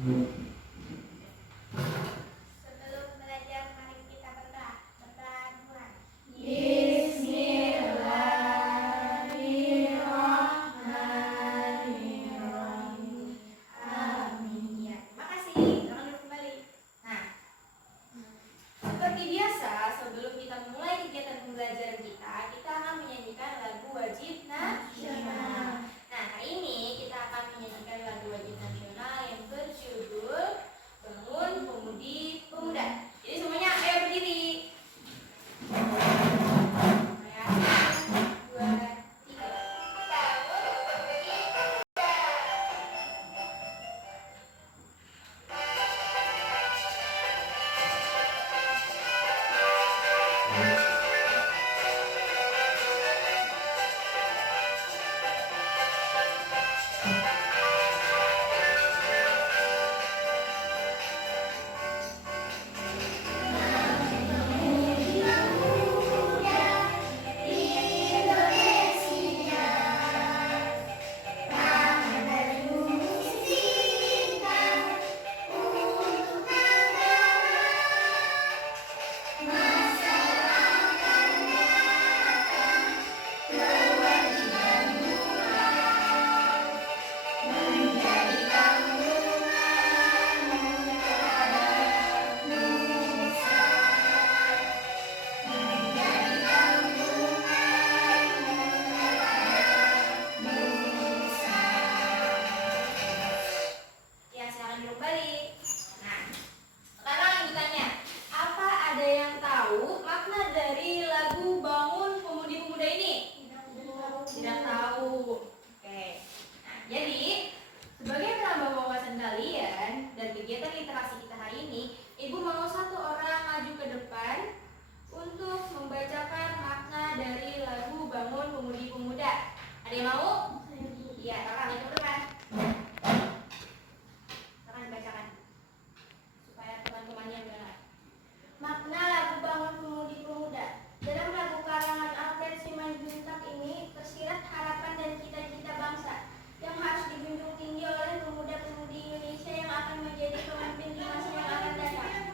Sebelum belajar, mari kita berdoa. Mulai. Bismillahirrahmanirrahim. Amin. Ya, terima kasih. Silakan duduk kembali. Nah, seperti biasa, sebelum kita mulai kegiatan pembelajaran kita akan menyanyikan lagu wajib nasional. Nah, hari ini kita akan menyanyikan lagu wajib nasional yang berjudul Bangun Pemudi Pemuda. Jadi semuanya ayo berdiri. 1, 2, 3. Ya, silakan duduk balik. Nah, sekarang ibu tanya, apa ada yang tahu makna dari lagu Bangun Pemudi Pemuda ini? Tidak tahu. Oke. Nah, jadi sebagai penambah wawasan kalian dan kegiatan literasi kita hari ini, ibu mau satu orang maju ke depan untuk membacakan makna dari lagu Bangun Pemudi Pemuda. Ada yang mau? Iya, kakak maju ke depan. Akan dibacakan supaya teman-temannya mendengar. Makna lagu Bangun Pemudi Pemuda. Dalam lagu karangan Alfred Simanjuntak ini tersirat harapan dan cita-cita bangsa yang harus dijunjung tinggi oleh pemuda-pemudi Indonesia yang akan menjadi pemimpin di masa yang akan datang.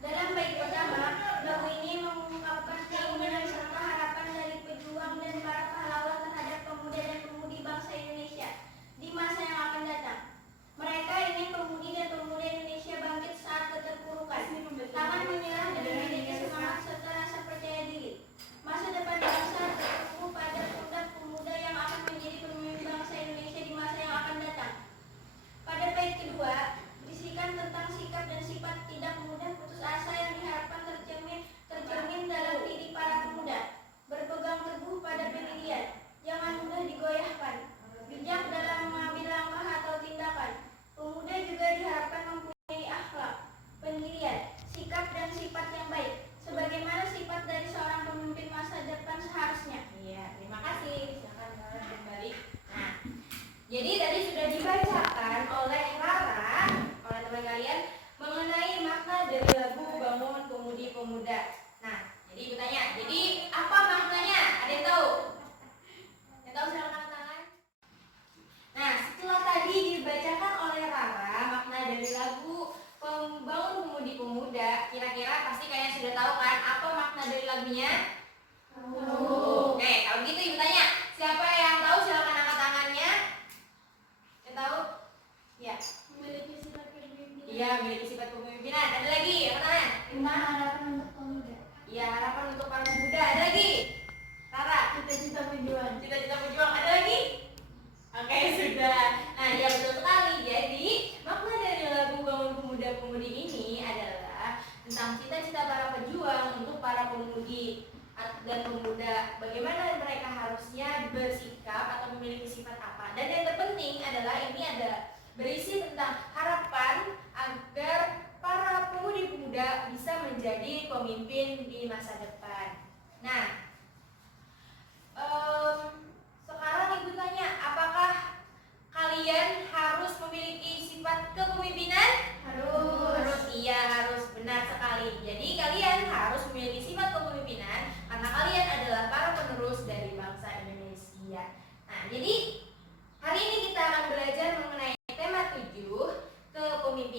Dalam bait pertama, lagu ini mengungkapkan keinginan serta harapan dari pejuang dan para pahlawan terhadap pemuda dan pemudi bangsa Indonesia di masa yang akan datang. Mereka ingin pemudi dan pemuda Indonesia bangkit saat keterpurukan, tangan menyerah dan memiliki semangat serta rasa percaya diri. Masa depan bangsa tertumpu pada pundak pemuda yang akan menjadi pemimpin bangsa Indonesia di masa yang akan datang. Pada bait kedua, berisikan tentang sikap dan sifat tidak mudah putus asa yang diharapkan tercermin dalam diri para pemuda. Berpegang teguh pada pendirian, jangan mudah digoyahkan, bijak dalam mengambil langkah atau tindakan. Pemuda juga diharapkan mempunyai akhlak, pendirian, sikap dan sifat yang baik, sebagaimana sifat dari seorang pemimpin masa depan seharusnya. Iya, terima kasih. Silakan kembali. Nah, jadi tadi sudah dibacakan oleh Rara, oleh teman kalian, mengenai makna dari lagu Bangun Pemudi Pemuda. Nah, jadi ibu tanya, jadi apa maknanya? Ada yang tahu? Yang tahu silakan angkat tangan. Nah, setelah tadi dibacakan oleh Rara makna dari lagu Bangun Pemudi Pemuda, kira-kira pasti kalian sudah tahu kan apa makna dari lagunya? Oke, kalau gitu ibu tanya, siapa yang tahu silakan angkat tangannya. Yang tahu? Ya. Memiliki sifat kepemimpinan. Iya, memiliki sifat kepemimpinan. Ada lagi, angkat tangan. Tentang harapan untuk pemuda. Iya, harapan untuk para pemuda. Ada lagi? Rara. Cita-cita pejuang. Cita-cita pejuang. Ada lagi? Oke, sudah. Nah, ya betul sekali. Jadi, makna dari lagu Bangun Pemuda Pemudi ini adalah tentang cita-cita para pejuang untuk para pemudi dan pemuda. Bagaimana mereka harusnya bersikap atau memiliki sifat apa. Dan yang terpenting adalah ini ada berisi tentang harapan agar para pemudi-pemuda bisa menjadi pemimpin di masa depan. Nah, sekarang ibu tanya, apakah kalian harus memiliki sifat kepemimpinan? Harus, iya harus, benar sekali. Jadi kalian harus memiliki sifat kepemimpinan karena kalian adalah para penerus dari bangsa Indonesia. Nah, jadi hari ini kita akan belajar mengenai tema 7, kepemimpinan.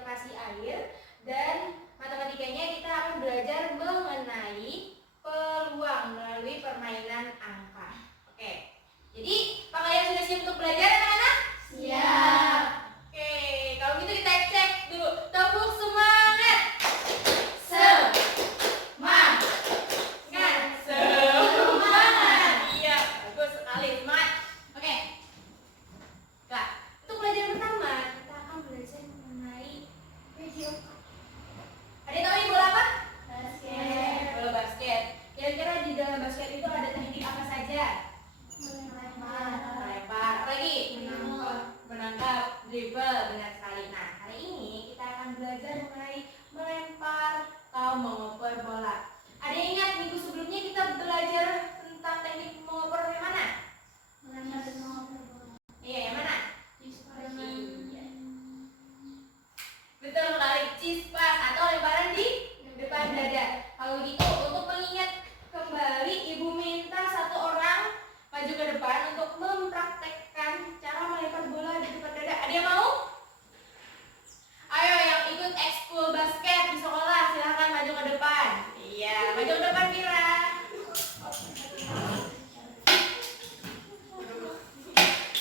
filtrasi air, dan matematikanya kita akan belajar mengenai peluang melalui permainan angka. Oke, jadi apakah kalian sudah siap untuk belajar anak-anak? Siap. Oke, kalau gitu kita cek dulu. Tepuk semangat. Semangat. Semangat. Iya, bagus sekali, semangat. Oke. Nah, untuk pelajaran pertama kita akan belajar mengenai video. Ada yang tahu ini bola apa? Basket. Bola basket. Kira-kira di dalam basket itu ada teknik apa saja? Melempar. Apa lagi? Menangkap, dribble, benar sekali. Nah, hari ini kita akan belajar mengenai melempar atau mengoper bola. Ada yang ingat minggu sebelumnya kita belajar tentang teknik mengoper yang mana? Iya, yang mana? Iya. Betul sekali, cispas atau lemparan di depan dada. Kalau gitu, untuk mengingat kembali, Ibu minta satu orang maju ke depan untuk mempraktekkan cara melempar bola di depan dada. Ada yang mau? Ayo yang ikut ekskul basket di sekolah silahkan maju ke depan. Iya, maju ke depan Mira.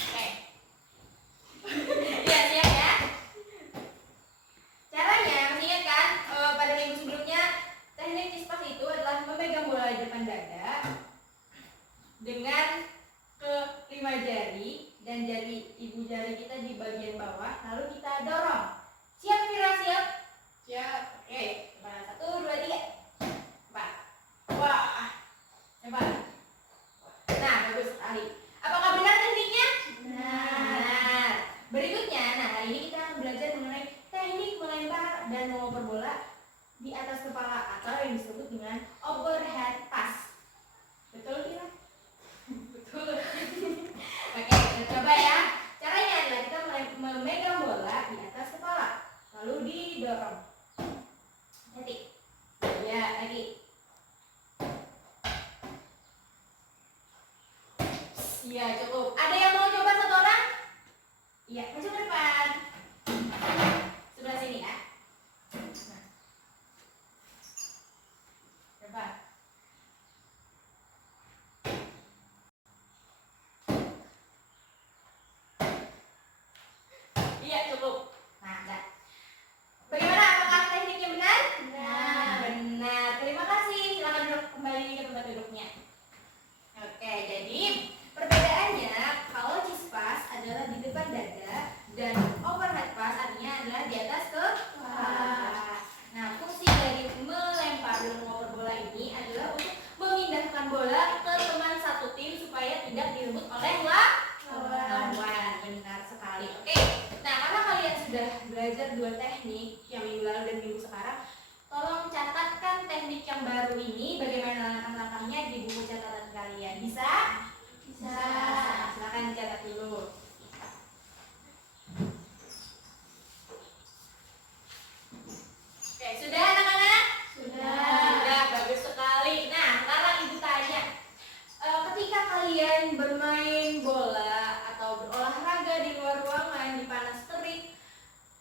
Oke. Iya, siap ya. Caranya, masih ingat kan? Pada minggu sebelumnya teknik cispas itu adalah memegang bola di depan dada dengan kelima jari dan jari ibu jari kita di bagian bawah, lalu kita dorong. Siap Mira, siap? Siap. Oke, coba 1, 2, 3. Coba. Wah, coba. Nah, bagus sekali. Apakah benar tekniknya? Benar. Berikutnya, nah hari ini kita akan belajar mengenai teknik melempar dan mengoper bola di atas kepala atau yang disebut dengan overhead pass. Betul tidak? Betul. Oke, kita coba ya. Caranya adalah kita memegang bola di atas kepala, lalu didorong. Nanti. Ya, lagi. Iya, cukup. Ada yang mau coba satu orang? Iya, maju ke depan. Sebelah sini ya. Nah. Coba. Iya, cukup. Nah, udah. Bagaimana? Apakah tekniknya benar? Benar. Benar. Terima kasih. Silakan duduk kembali ke tempat duduknya. Oke, jadi perbedaannya kalau cispas adalah di depan dada dan overhead pass artinya adalah di atas kepala. Nah, fungsi dari melempar dan mengoper bola ini adalah untuk memindahkan bola ke teman satu tim supaya tidak direbut oleh lawan. Benar sekali. Oke. Nah, karena kalian sudah belajar dua teknik yang minggu lalu dan minggu sekarang, tolong catatkan teknik yang baru ini bagaimana langkah-langkahnya di buku catatan kalian. Bisa? Bisa. Silakan dicatat dulu. Oke, sudah anak-anak? Sudah, bagus sekali. Nah, sekarang ibu tanya, ketika kalian bermain bola atau berolahraga di luar ruangan di panas terik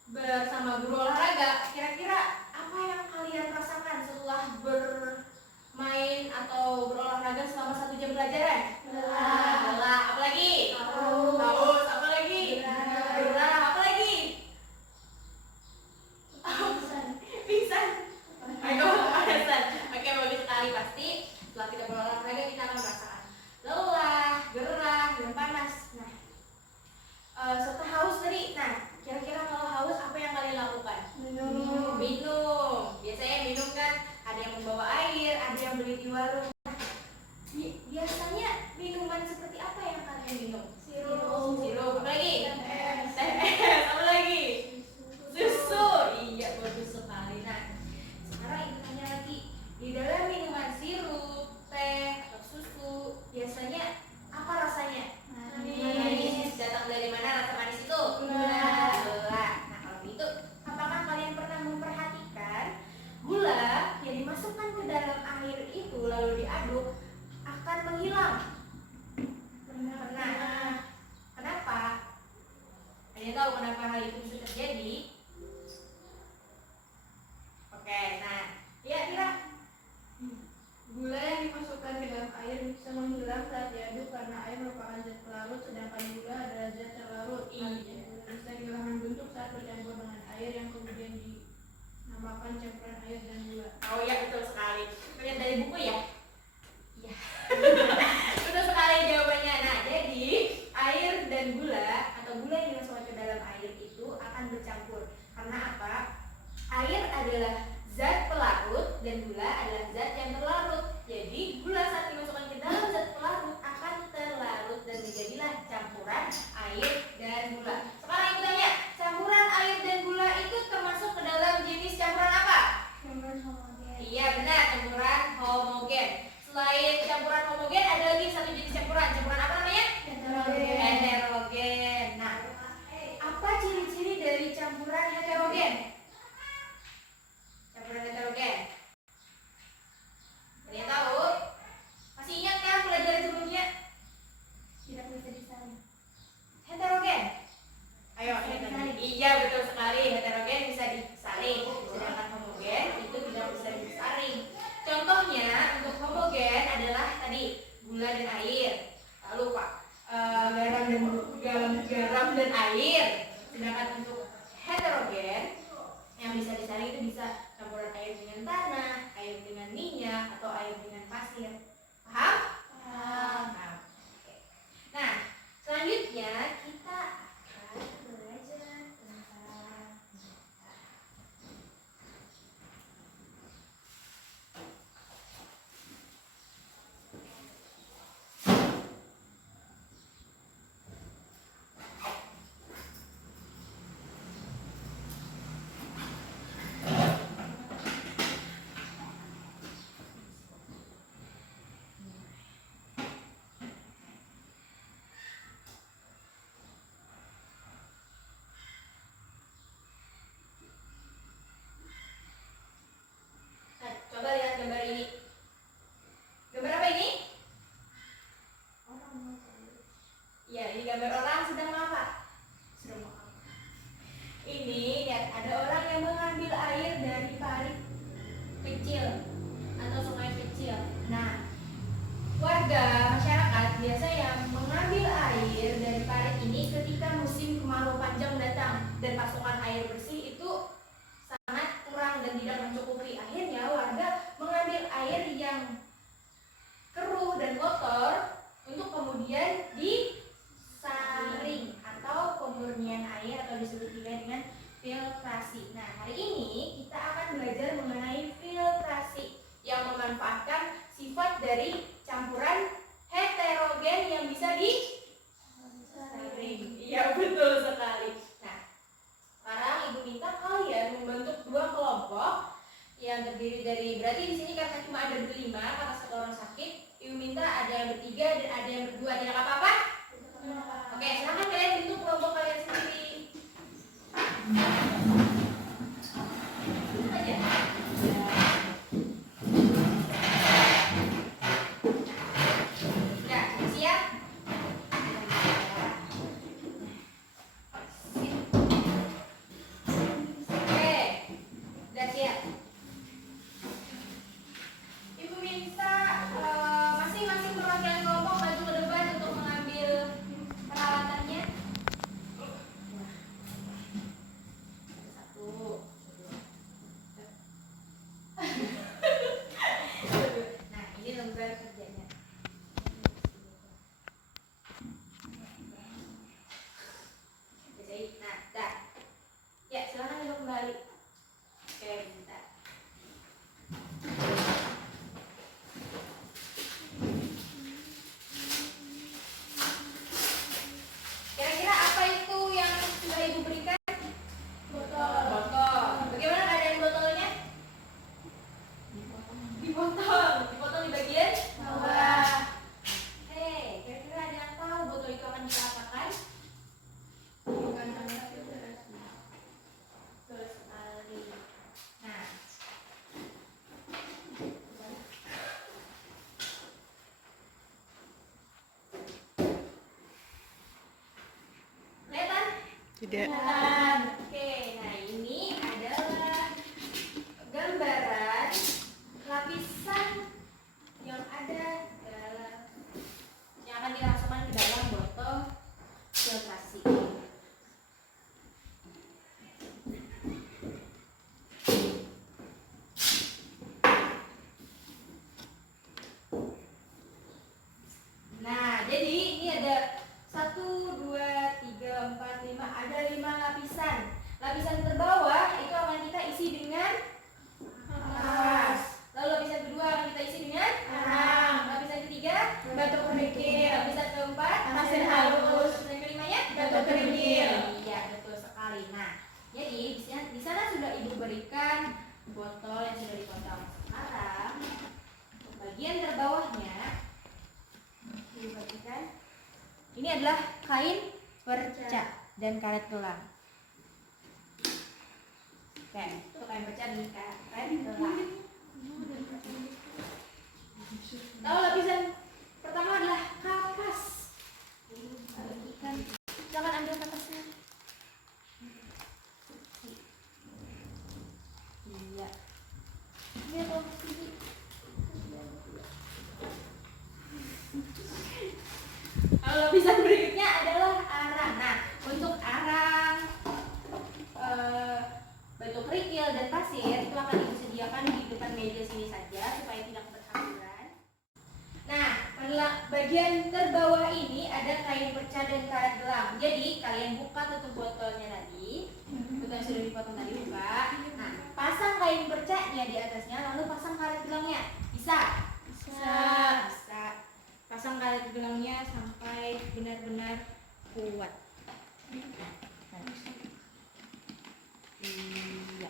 bersama guru olahraga, kira-kira apa yang kalian rasakan setelah bermain atau berolahraga selama 1 jam pelajaran? Lelah. Apa lagi? Haus. Apa lagi? Gerah. Apa lagi? Pingsan. Ayo, panasan. Oke, bagus sekali. Pasti setelah kita berolahraga kita akan merasakan lelah, gerah, dan panas. Nah, setelah haus tadi, nah kira-kira kalau haus apa yang kalian lakukan? Minum. Biasanya minum kan ada yang membawa air, ada yang beli di warung. Nah, biasanya minuman seperti melakukan campuran air dan gula. Oh ya, betul sekali. Melihat dari buku ya? Iya. Betul sekali jawabannya. Nah, jadi air dan gula atau gula yang dimasukkan ke dalam air itu akan bercampur. Karena apa? Air adalah zat pelarut dan gula adalah zat yang terlarut. Jadi gula saat dimasukkan ke dalam zat pelarut akan terlarut dan menjadilah campuran air dan gula. Sekarang ibu tanya, campuran air dan gula itu termasuk ke dalam jenis campuran apa? Campuran homogen. Iya benar, campuran homogen. Selain campuran homogen ada lagi satu jenis campuran. Campuran apa namanya? Heterogen. Heterogen. Nah, apa ciri-ciri dari campuran heterogen? Campuran heterogen. Ada yang tahu? Masih ingat kan pelajaran sebelumnya? Tidak bisa disaring. Heterogen. Ayo, heterogen. Iya betul sekali. Heterogen bisa disaring. Sedangkan homogen itu tidak bisa disaring. Contohnya untuk homogen adalah tadi gula dan air. Lalu pak garam dan air. Sedangkan untuk heterogen yang bisa disaring itu bisa campuran air dengan tanah, air dengan minyak, atau air dengan pasir. Paham? Paham. Paham. Oke. Nah, selanjutnya kita akan belajar tentang Nah, coba lihat gambar ini. Gambar apa ini? Iya, ini gambar orang sedang apa? Sedang makan. Ini lihat ada orang yang mengambil air dari parit kecil atau sungai kecil. Nah, warga masyarakat biasa yang mengambil air dari parit ini ketika musim kemarau panjang datang dan pasokan air bersih itu sangat kurang dan tidak mencukupi. Akhirnya warga mengambil air yang keruh dan kotor untuk kemudian disaring atau pemurnian air atau disebut juga dengan filtrasi. Nah, hari ini kita akan belajar mengenai filtrasi yang memanfaatkan sifat dari campuran heterogen yang bisa disaring. Iya, betul sekali. Nah, sekarang Ibu minta kalian membentuk dua kelompok yang terdiri dari, berarti di sini karena cuma ada berlima karena satu orang sakit, Ibu minta ada yang bertiga dan ada yang berdua. Tidak apa-apa? Oke, silahkan kalian bentuk kelompok kalian sendiri. Bentuk aja. Ya, siap? Oke, udah siap. Ibu minta masing-masing perwakilan kelompok maju ke depan untuk mengambil peralatannya. Satu. Nah, ini lembar kerjanya. Nah, dah. Ya, silakan ibu kembali. Oke, bentar. Kira-kira apa itu yang sudah ibu berikan? Botol. Botol. Bagaimana keadaan botolnya? Dipotong. Dipotong di bagian Bawah. Hei, kira-kira ada yang tahu botol itu akan kita apakan? Betul sekali. Nah, kelihatan? Tidak. Oke, nah ini adalah gambaran lapisan yang ada dalam yang akan dimasukkan ke dalam botol filtrasi. berikan botol yang sudah dipotong. Sekarang untuk bagian terbawahnya dibagikan. Ini adalah kain perca dan karet gelang. Oke, itu kain perca dan karet gelang. Lalu lapisan pertama adalah kapas. Bagikan. Jangan ambil kapasnya. Iya. Lihat dong sini. Lalu lapisan berikutnya adalah arang. Nah, untuk arang, batu kerikil dan pasir itu akan disediakan di depan meja sini saja supaya tidak berhamburan. Nah, pada bagian terbawah ini ada kain perca dan karet gelang. Jadi kalian buka tutup botolnya tadi, botol yang sudah dipotong tadi buka. Nah, pasang kain percanya di atasnya, lalu pasang karet gelangnya. Bisa? Bisa. Pasang karet gelangnya sampai benar-benar kuat. Iya.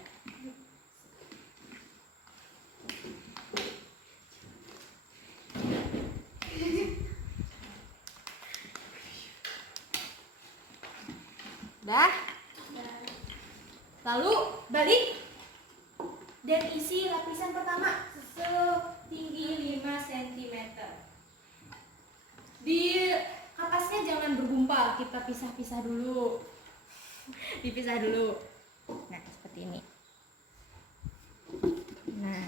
Dah. Lalu balik dan isi lapisan pertama setinggi 5 cm. Di kapasnya jangan bergumpal, kita pisah-pisah dulu. Dipisah dulu. Nah, seperti ini. Nah.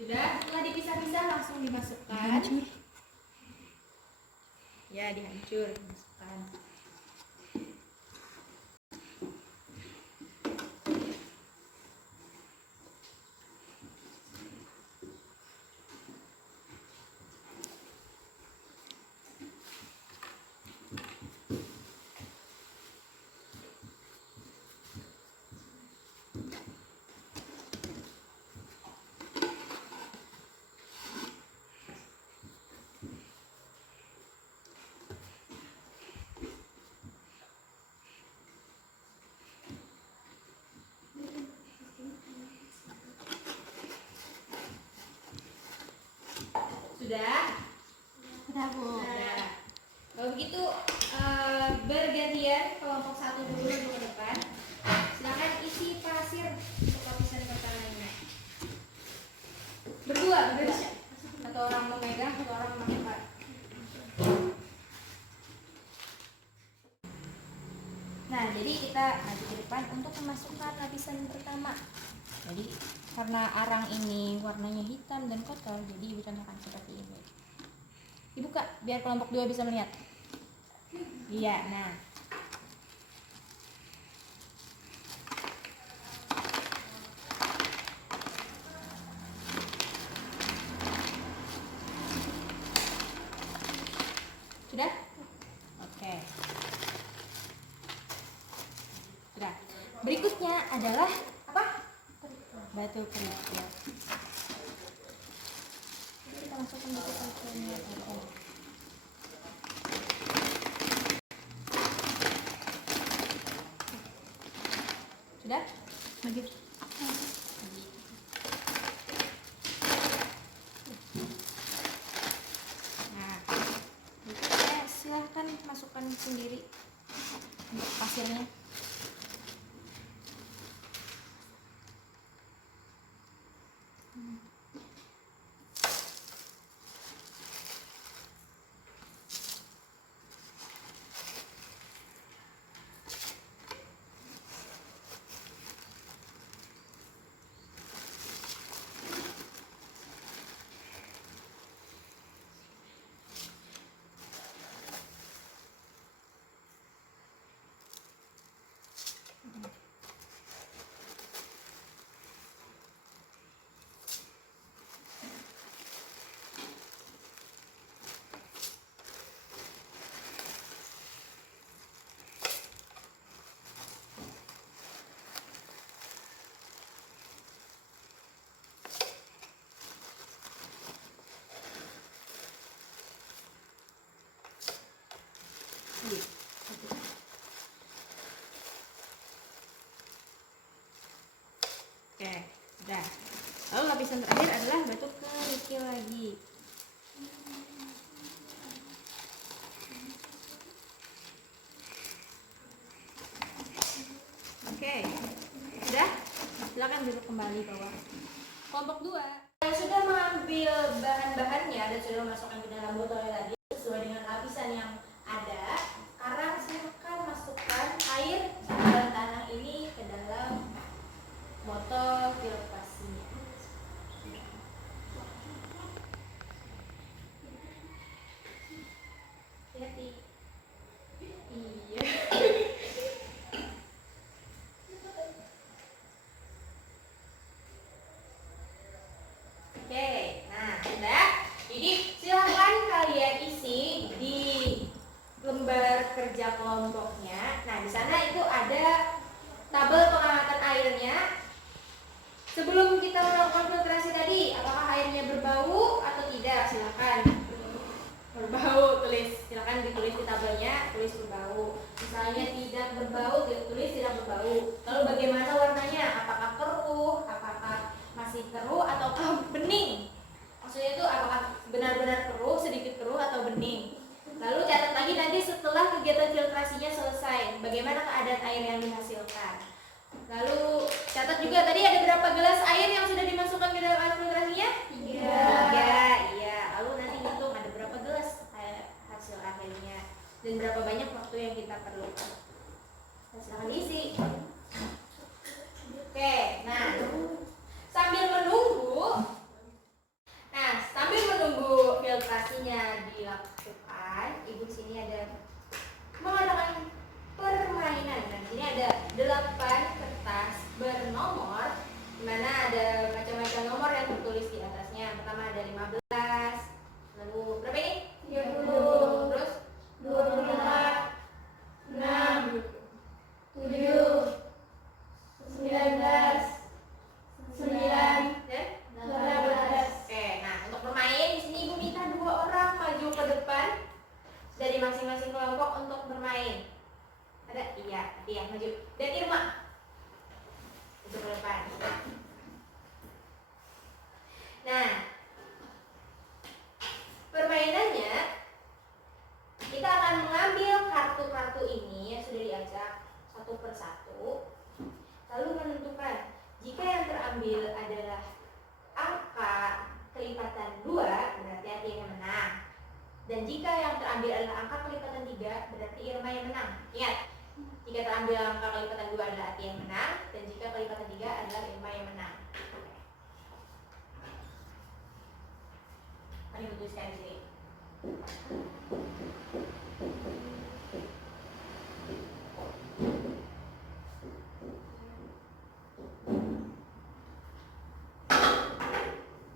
Sudah, setelah dipisah-pisah langsung dimasukkan. Dihancur. Ya, dihancur, dimasukkan. Sudah? Sudah, Bu. Sudah. Kalau begitu bergantian kelompok 1 dulu ke depan. Silakan isi pasir untuk lapisan pertama ini. Berdua. Satu orang memegang, satu orang memasukkan. Nah, jadi kita maju ke depan untuk memasukkan lapisan pertama. Jadi karena arang ini warnanya hitam dan kotor, jadi ibu contohkan seperti ini. Dibuka biar kelompok 2 bisa melihat. Iya, nah. Sudah? Oke. Sudah. Berikutnya adalah apa? Batu kerikil. Kita masukkan batu kerikilnya. Sudah? Bagi. Nah, berikutnya silahkan masukkan sendiri untuk pasirnya. Kelompok 2 yang sudah mengambil bahan-bahannya dan sudah memasukkan ke dalam botol tadi sesuai dengan lapisan yang ada. Sekarang silakan masukkan air dan tanah ini ke dalam botol filtrasinya. Hati-hati. Iya. Oke, nah sudah. Jadi silahkan kalian isi di lembar kerja kelompoknya. Nah di sana itu ada tabel pengamatan airnya. Sebelum kita melakukan filtrasi tadi, apakah airnya berbau atau tidak? Silahkan. Berbau, tulis. Silahkan ditulis di tabelnya, tulis berbau. Misalnya tidak berbau, tulis tidak berbau. Lalu bagaimana warnanya? Apakah keruh? Apakah masih keruh ataukah bening? Maksudnya itu apakah benar-benar keruh, sedikit keruh atau bening? Lalu catat lagi nanti setelah kegiatan filtrasinya selesai, bagaimana keadaan air yang dihasilkan. Lalu catat juga tadi ada berapa gelas air yang sudah dimasukkan ke dalam air filtrasinya? 3. Iya. Lalu nanti hitung ada berapa gelas hasil akhirnya dan berapa banyak waktu yang kita perlukan. Silahkan diisi. Oke, nah sambil menunggu filtrasinya dilakukan, ibu sini ada mengadakan permainan. Nah, di sini ada 8 kertas bernomor, di mana ada macam-macam nomor yang tertulis di atasnya. Pertama ada 15, lalu berapa ini? 30, terus 24, 6, 7, 19, 9, dan 12. Oke, nah untuk bermain di sini ibu minta 2 orang maju ke depan dari masing-masing kelompok untuk bermain. Ada? Iya, Tia maju. Dan Irma maju ke depan. Nah, permainannya kita akan mengambil kartu-kartu ini yang sudah diacak satu persatu, lalu menentukan jika yang terambil adalah angka kelipatan 2, berarti Ati yang menang. Dan jika yang terambil adalah angka kelipatan 3, berarti Irma yang menang. Ingat, jika terambil angka kelipatan 2 adalah Ati yang menang, dan jika kelipatan 3 adalah Irma yang menang. Mari tuliskan di sini.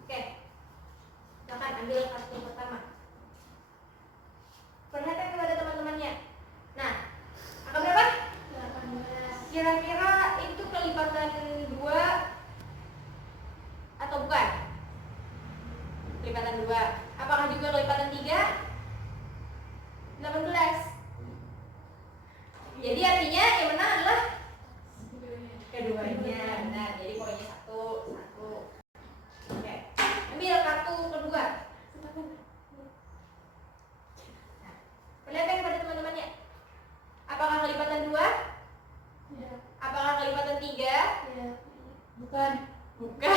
Oke, silakan ambil kartu pertama. Perhatikan kepada teman-temannya. Nah, angka berapa? 18. Kira-kira itu kelipatan 2 atau bukan? Kelipatan 2. Apakah juga kelipatan 3? 18. Jadi artinya yang menang adalah keduanya. Benar. Jadi poinnya 1. Oke. Ambil kartu kedua. Nah, perlihatkan kepada teman-temannya. Apakah kelipatan 2? Ya. Apakah kelipatan 3? Ya. Bukan. Bukan.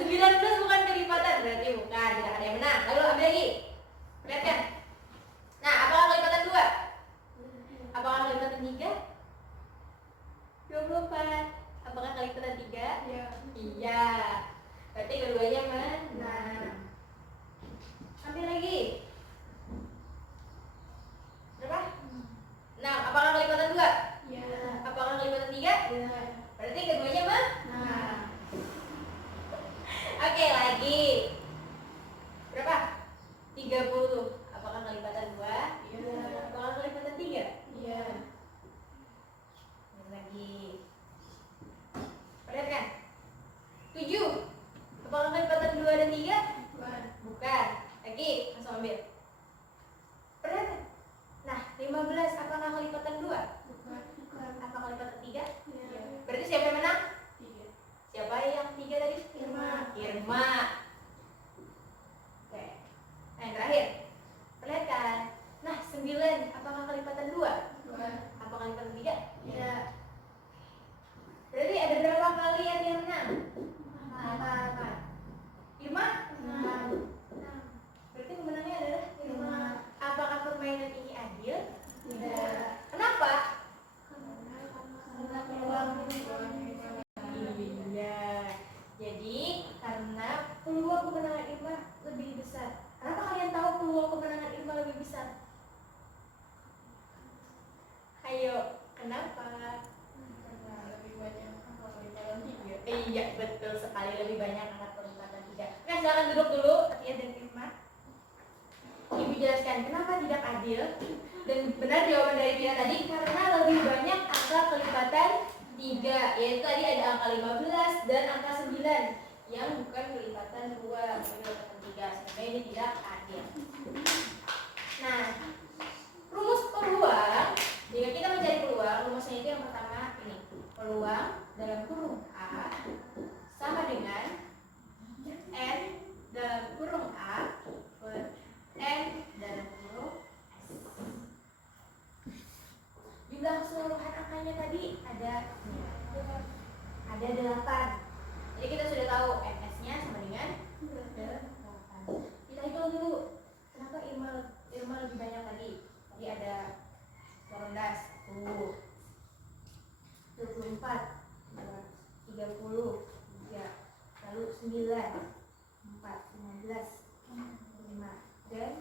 19 bukan kelipatan, berarti bukan. Tidak ada yang menang. Lalu ambil lagi. Perlihatkan. Nah, apakah kelipatan 2? Apakah kelipatan 3? 24. Apakah kelipatan 3? Iya. Iya. Berarti keduanya menang. Ambil lagi. Berapa? 6. Apakah kelipatan 2? Iya. Apakah kelipatan 3? Iya. Berarti keduanya menang. Oke, lagi. Berapa? 30. Apakah kelipatan 2? Iya. Apakah kelipatan 3? Iya. Lagi. Perhatikan. 7. Apakah kelipatan 2 dan 3? Bukan. Bukan. Lagi, langsung ambil. Perhatikan. Nah, 15 apakah kelipatan 2? Bukan. Apakah kelipatan 3? Iya. Berarti siapa yang menang? 3. Siapa yang 3 tadi? Irma. Irma. Oke. Nah, yang terakhir. Perlihatkan. Nah, 9 apakah kelipatan 2? Bukan. Apakah kelipatan 3? Iya. Berarti ada berapa kalian yang menang? 4. Atia dan Irma. Ibu jelaskan kenapa tidak adil. Dan benar jawaban dari Pia tadi, karena lebih banyak angka kelipatan 3, yaitu tadi ada angka 15 dan angka 9 yang bukan kelipatan 2, kelipatan 3, sehingga ini tidak adil. Nah, rumus peluang, jika kita mencari peluang, rumusnya itu yang pertama ini. Peluang dalam kurung A sama dengan N dalam kurung A per N dalam kurung S. Jumlah keseluruhan angkanya tadi ada 8. Jadi kita sudah tahu NS-nya sama dengan 8. Kita hitung dulu. Kenapa Irma lebih banyak tadi? Tadi ada 18, 24, 30, 3, lalu 9, 4, 15, 5, dan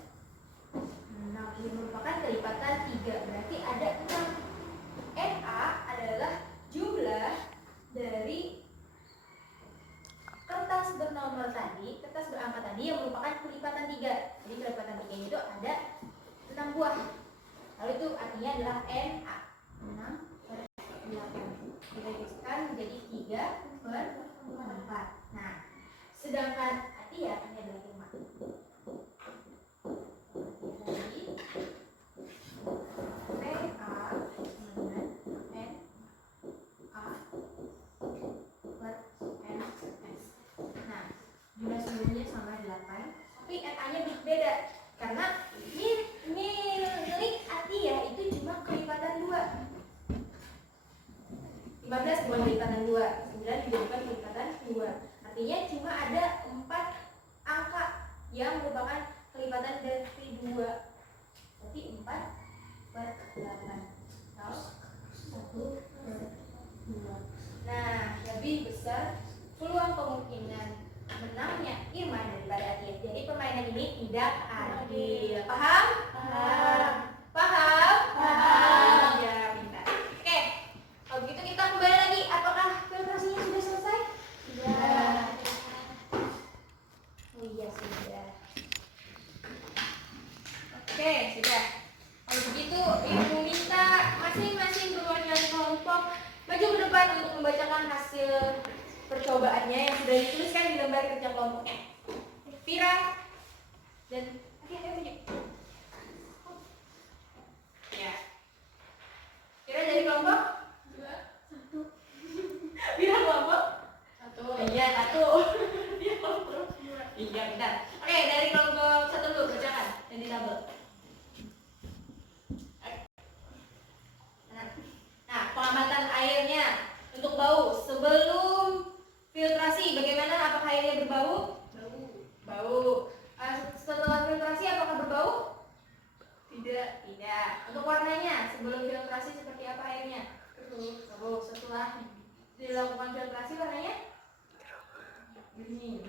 6. Ini merupakan kelipatan 3, berarti ada 6. NA adalah jumlah dari kertas bernomor tadi, kertas berangka tadi yang merupakan kelipatan 3. Jadi kelipatan 3 itu ada 6 buah. Lalu itu artinya adalah NA 6 per 8. Kita tuliskan menjadi 3 per 4. Nah, sedangkan Atia ini adalah 5. Jadi PA sama dengan NA per NS. Nah, jumlah seluruhnya sama 8, tapi NA-nya berbeda karena milik Atia itu cuma kelipatan 2. 15 cuma kelipatan 2, 9 juga bukan kelipatan 2. Artinya cuma ada 4 angka yang merupakan kelipatan dari 2. Berarti 4 per 8 atau 1 per 2. Nah, lebih besar peluang kemungkinan menangnya Irma daripada Atia. Jadi permainan ini tidak adil. Paham? Paham. Paham? Paham. Ya, pintar. Oke. Kalau begitu kita kembali lagi. Apakah filtrasinya sudah selesai? Sudah. Oh iya, sudah. Oke, sudah. Kalau begitu, Ibu minta masing-masing perwakilan kelompok maju ke depan untuk membacakan hasil percobaannya yang sudah dituliskan di lembar kerja kelompoknya. Vira dan ayo. Ya. Vira dari kelompok 1. Vira kelompok 1. Iya, 1. Dia kelompok 2. Iya, benar. Oke, dari kelompok 1 dulu bacakan dan ditabel. Nah, pengamatan airnya untuk bau sebelum filtrasi, bagaimana? Apakah airnya berbau? Bau. Setelah filtrasi apakah berbau? Tidak. Untuk warnanya sebelum filtrasi seperti apa airnya? Keruh. Setelah dilakukan filtrasi warnanya? Bening.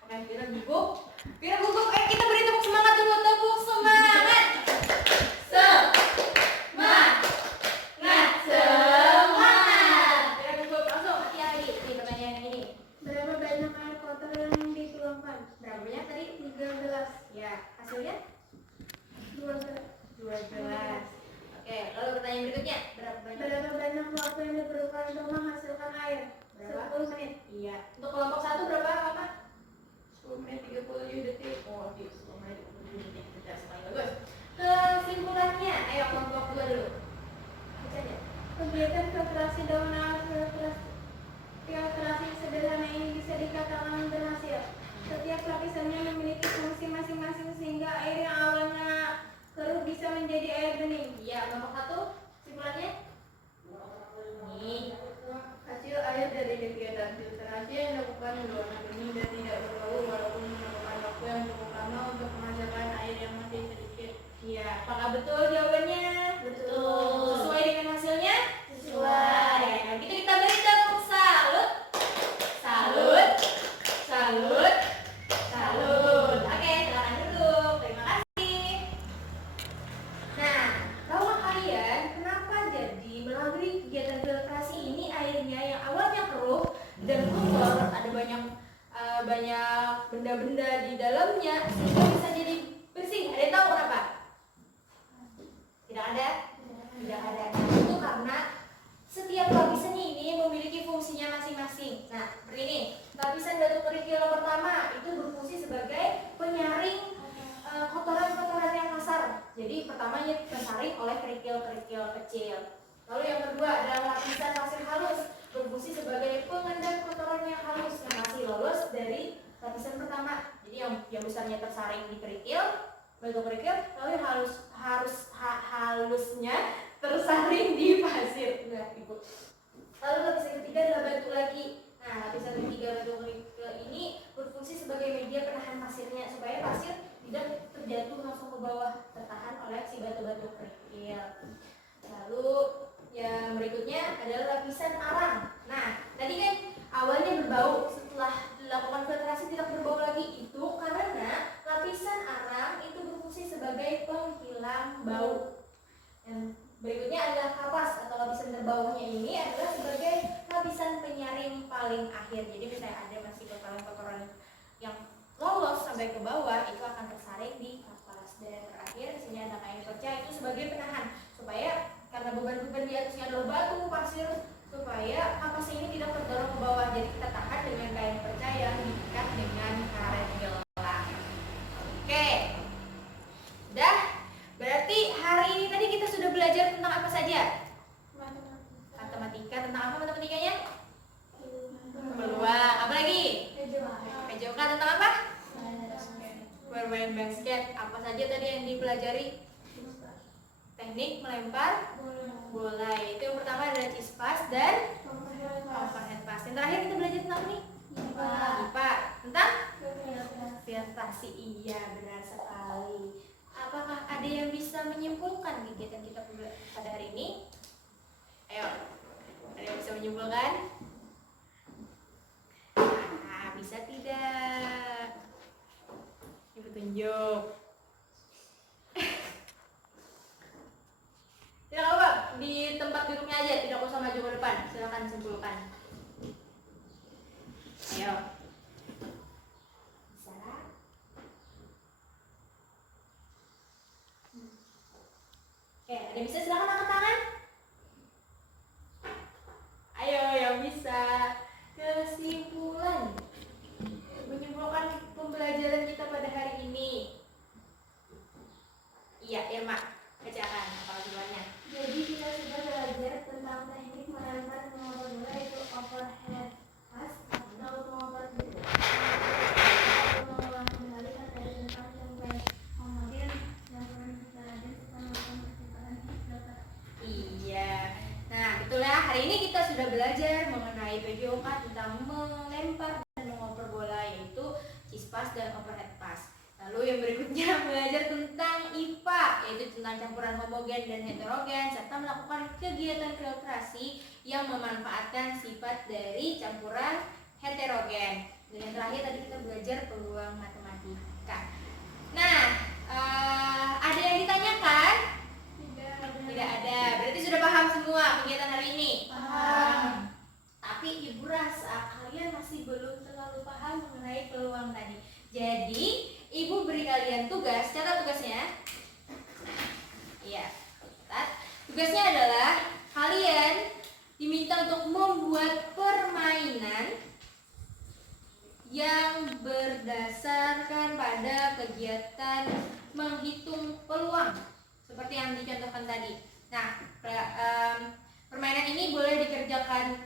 Oke, Vira gugup. Kita beri tepuk semangat dulu. Tepuk semangat. Hasilnya 12. Oke, lalu pertanyaan berikutnya, berapa banyak waktu yang diperlukan untuk menghasilkan air? 10 menit. Iya. Untuk kelompok 1 berapa lama? 10 menit 37 detik. Oh, 10 menit 37 detik. Sudah sekali bagus. Kesimpulannya, ayo kelompok 2 dulu. Baca aja. Kegiatan filtrasi daun filtrasi sederhana ini bisa dikatakan berhasil. Setiap lapisannya memiliki fungsi masing-masing sehingga air yang awalnya keruh bisa menjadi air bening. Iya, nomor 1 simpulannya. Nih, hasil air dari kegiatan filtrasi yang dilakukan berwarna bening dan tidak berbau walaupun memakan waktu yang cukup lama untuk menghasilkan air yang masih sedikit. Iya, apakah betul jawabannya? Betul. Sesuai dengan hasilnya? Sesuai. Nah, gitu kita beri tepuk salut. Oke, silakan duduk. Terima kasih. Nah, tahukah kalian kenapa jadi melalui kegiatan filtrasi ini airnya yang awalnya keruh dan kotor, ada banyak benda-benda di dalamnya sehingga bisa jadi bersih. Ada yang tahu kenapa? Tidak ada? Tidak ada. Itu karena setiap lapisannya ini memiliki fungsinya masing-masing. Nah, seperti ini. Lapisan batu kerikil pertama itu berfungsi sebagai penyaring kotoran-kotoran yang kasar. Jadi pertamanya tersaring oleh kerikil-kerikil kecil. Lalu yang kedua adalah lapisan pasir halus, berfungsi sebagai pengendap kotoran yang halus yang masih lolos dari lapisan pertama. Jadi yang besarnya tersaring di kerikil, batu kerikil, lalu yang halusnya tersaring di pasir. Nah, Ibu. Lalu lapisan ketiga adalah batu lagi. Nah, lapisan ketiga batu kerikil ini berfungsi sebagai media penahan pasirnya supaya pasir tidak terjatuh langsung ke bawah, tertahan oleh si batu-batu kerikil. Lalu yang berikutnya adalah lapisan arang. Nah, tadi kan awalnya berbau, setelah dilakukan filtrasi tidak berbau lagi. Itu karena lapisan arang itu berfungsi sebagai penghilang bau. Dan berikutnya adalah kapas atau lapisan terbawahnya ini adalah sebagai lapisan penyaring paling akhir. Jadi misalnya ada masih kotoran-kotoran yang lolos sampai ke bawah, itu akan tersaring di kapas. Dan terakhir di sini ada kain perca, itu sebagai penahan supaya karena beban-beban di atasnya adalah batu, pasir, supaya kapas ini tidak terdorong ke bawah. Jadi kita tahan dengan kain perca yang diikat dengan karet gelang. Oke, udah. Berarti hari ini tadi kita sudah belajar tentang apa saja? Matematika. Tentang apa matematikanya? Peluang. Apa lagi? PJOK tentang apa? Bermain basket. Apa saja tadi yang dipelajari? Teknik melempar bola. Itu yang pertama adalah cispas dan overhead pass. Yang terakhir kita belajar tentang ini? IPA. Tentang filtrasi. Iya, benar sekali. Apakah ada yang bisa menyimpulkan kegiatan kita pada hari ini? Ayo, ada yang bisa menyimpulkan? Nah, bisa tidak? Ini petunjuk. Tidak apa, di tempat duduknya aja, tidak usah maju ke depan. Silakan simpulkan. Ayo. Oke, ada yang bisa silakan angkat tangan. Ayo, yang bisa. Kesimpulan menyimpulkan pembelajaran kita pada hari ini. Iya, Irma, bacakan apa jawabannya. Jadi kita sudah belajar tentang teknik melempar mengoper bola, yaitu overhead pass, lalu mengoper bola, mengulang kembali materi tentang template kemudian campuran kerajinan serta melakukan percetakan filter. Iya. Nah, itulah hari ini kita sudah belajar mengenai PJOK tentang melempar dan mengoper bola, yaitu cispas dan overhead pass. Lalu yang berikutnya belajar tentang IPA, yaitu tentang campuran homogen dan heterogen, serta melakukan kegiatan filtrasi yang memanfaatkan sifat dari campuran heterogen. Dan yang terakhir tadi kita belajar peluang matematika. Nah, ada yang ditanyakan? Tidak ada. Berarti sudah paham semua kegiatan hari ini? Paham. Tapi Ibu rasa kalian masih belum terlalu paham mengenai peluang tadi. Jadi, Ibu beri kalian tugas, catat tugasnya. Iya, catat. Tugasnya adalah kalian diminta untuk membuat permainan yang berdasarkan pada kegiatan menghitung peluang seperti yang dicontohkan tadi. Nah, permainan ini boleh dikerjakan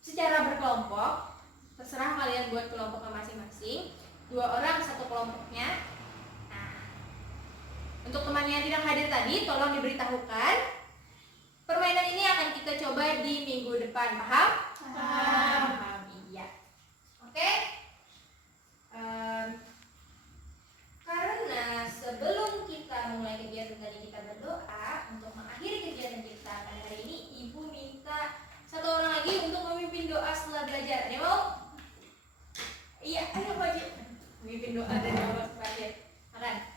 secara berkelompok. Terserah kalian buat kelompoknya masing-masing. 2 orang satu kelompoknya. Nah, untuk teman yang tidak hadir tadi, tolong diberitahukan. Permainan ini akan kita coba di minggu depan. Paham? Paham. Iya. Oke. Karena sebelum kita mulai kegiatan tadi kita berdoa untuk mengakhiri kegiatan kita pada hari ini, Ibu minta 1 orang lagi untuk memimpin doa setelah belajar. Ada yang mau? Iya, ayo maju. Memimpin doa dan doa terakhir. Makan.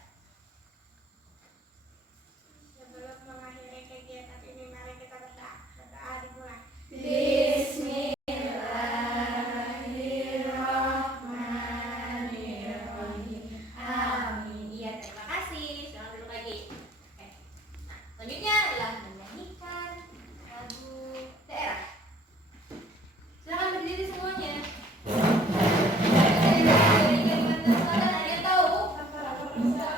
Sebelum mengakhiri kegiatan ini, mari kita berdoa. Berdoa dimulai. Bismillahirrahmanirrahim.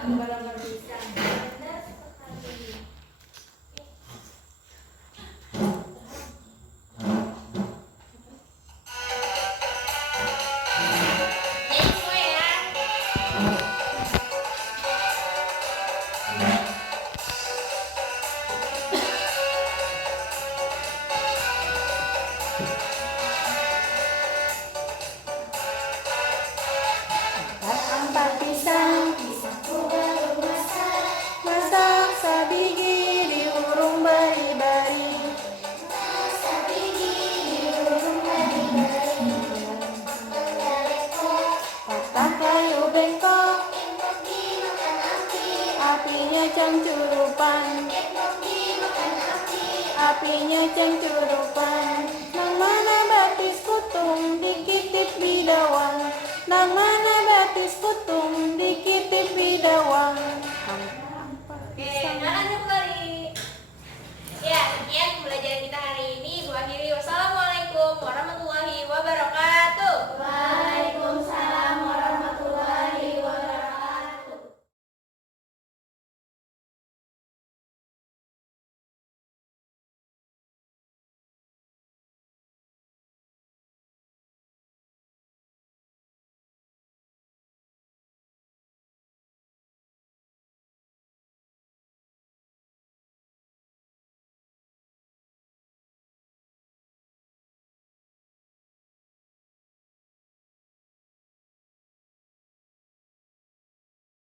lembar-lembar pisang. Benar sekali. Jadi semua ya. Empat pisang, Pisangku baru masak, masak sabigi diurung bari-bari. sabigi diurung bari-bari. Menggaleko, Patah kayu bengkok, endok dimakan api, apinya cangcurupan, endok dimakan api. apinya cangcurupan. Nang mana batis kutung dikikit bidawang, nang mana batis kutung